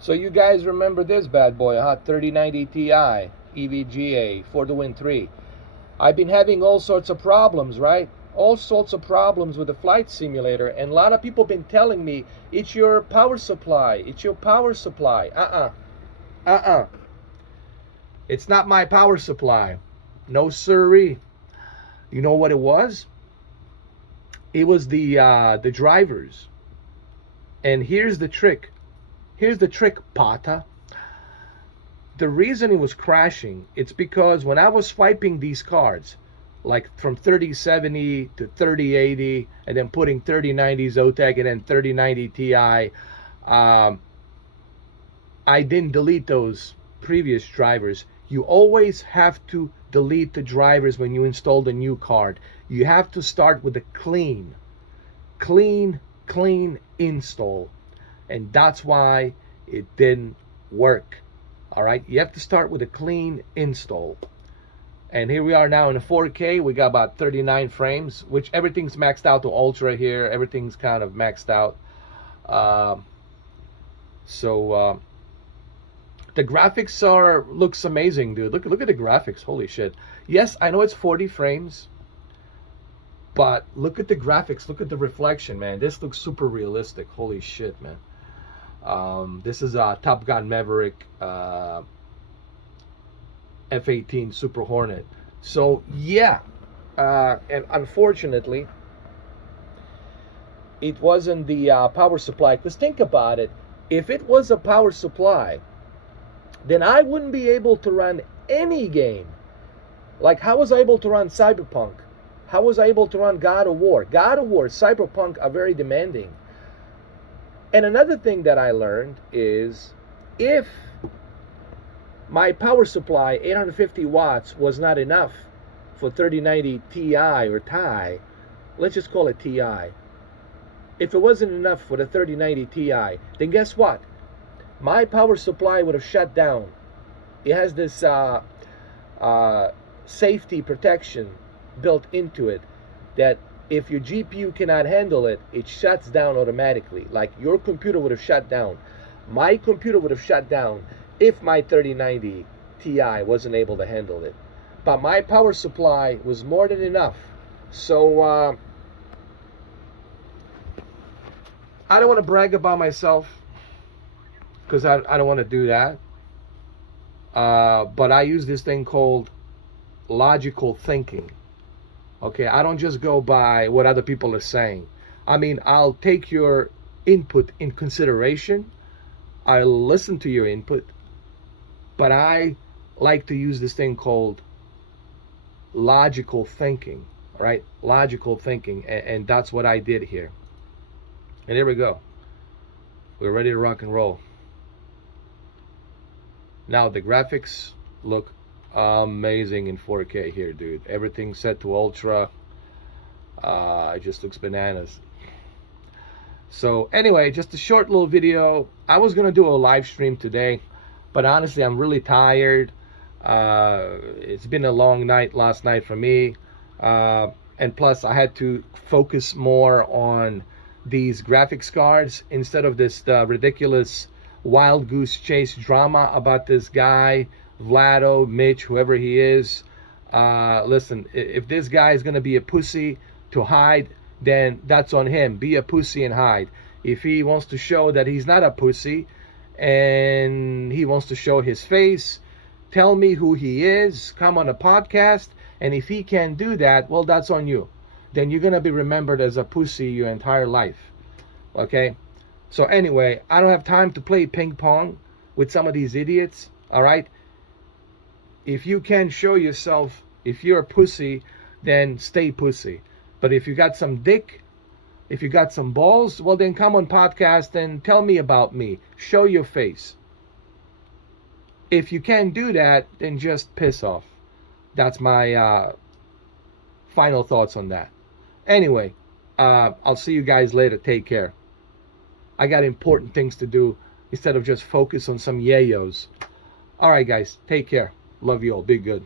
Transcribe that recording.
So you guys remember this bad boy, huh? 3090 Ti, EVGA for the Win 3. I've been having all sorts of problems, right? All sorts of problems with the flight simulator, and a lot of people been telling me it's your power supply. It's your power supply. It's not my power supply. No siree. You know what it was? It was the drivers. And here's the trick. Here's the trick, Pata. The reason it was crashing, it's because when I was swiping these cards, like from 3070 to 3080, and then putting 3090 Zotac and then 3090 Ti, I didn't delete those previous drivers. You always have to delete the drivers when you install the new card. You have to start with a clean install. And that's why it didn't work. All right, you have to start with a clean install. And here we are now in a 4K. We got about 39 frames, which everything's maxed out to ultra here. Everything's kind of maxed out. The graphics looks amazing, dude. Look at the graphics. Holy shit. Yes, I know it's 40 frames, but look at the graphics. Look at the reflection, man. This looks super realistic. Holy shit, man. This is a Top Gun Maverick F-18 Super Hornet. So yeah, and unfortunately, it wasn't the power supply. Because think about it. If it was a power supply, then I wouldn't be able to run any game. Like, how was I able to run Cyberpunk? How was I able to run God of War? God of War, Cyberpunk are very demanding. And another thing that I learned is if my power supply, 850 watts, was not enough for 3090 Ti or Ti, let's just call it Ti. If it wasn't enough for the 3090 Ti, then guess what? My power supply would have shut down. It has this safety protection built into it that if your GPU cannot handle it, it shuts down automatically. Like your computer would have shut down. My computer would have shut down if my 3090 Ti wasn't able to handle it. But my power supply was more than enough. So I don't want to brag about myself, because I don't want to do that. But I use this thing called logical thinking. Okay, I don't just go by what other people are saying. I mean, I'll take your input in consideration. I'll listen to your input. But I like to use this thing called logical thinking, right? Logical thinking. And that's what I did here. And here we go. We're ready to rock and roll. Now the graphics look amazing in 4K here, dude. Everything's set to ultra. It just looks bananas. So anyway, just a short little video. I was gonna do a live stream today, but honestly, I'm really tired. It's been a long night last night for me, and plus I had to focus more on these graphics cards instead of this ridiculous wild goose chase drama about this guy Vlado, Mitch, whoever he is. Listen, if this guy is gonna be a pussy to hide, then that's on him. Be a pussy and hide. If he wants to show that he's not a pussy and he wants to show his face, tell me who he is, come on a podcast, and if he can do that, well, that's on you. Then you're gonna be remembered as a pussy your entire life. Okay? So anyway, I don't have time to play ping pong with some of these idiots. All right? If you can show yourself, if you're a pussy, then stay pussy. But if you got some dick, if you got some balls, well, then come on podcast and tell me about me. Show your face. If you can't do that, then just piss off. That's my final thoughts on that. Anyway, I'll see you guys later. Take care. I got important things to do instead of just focus on some yayos. All right, guys. Take care. Love you all. Be good.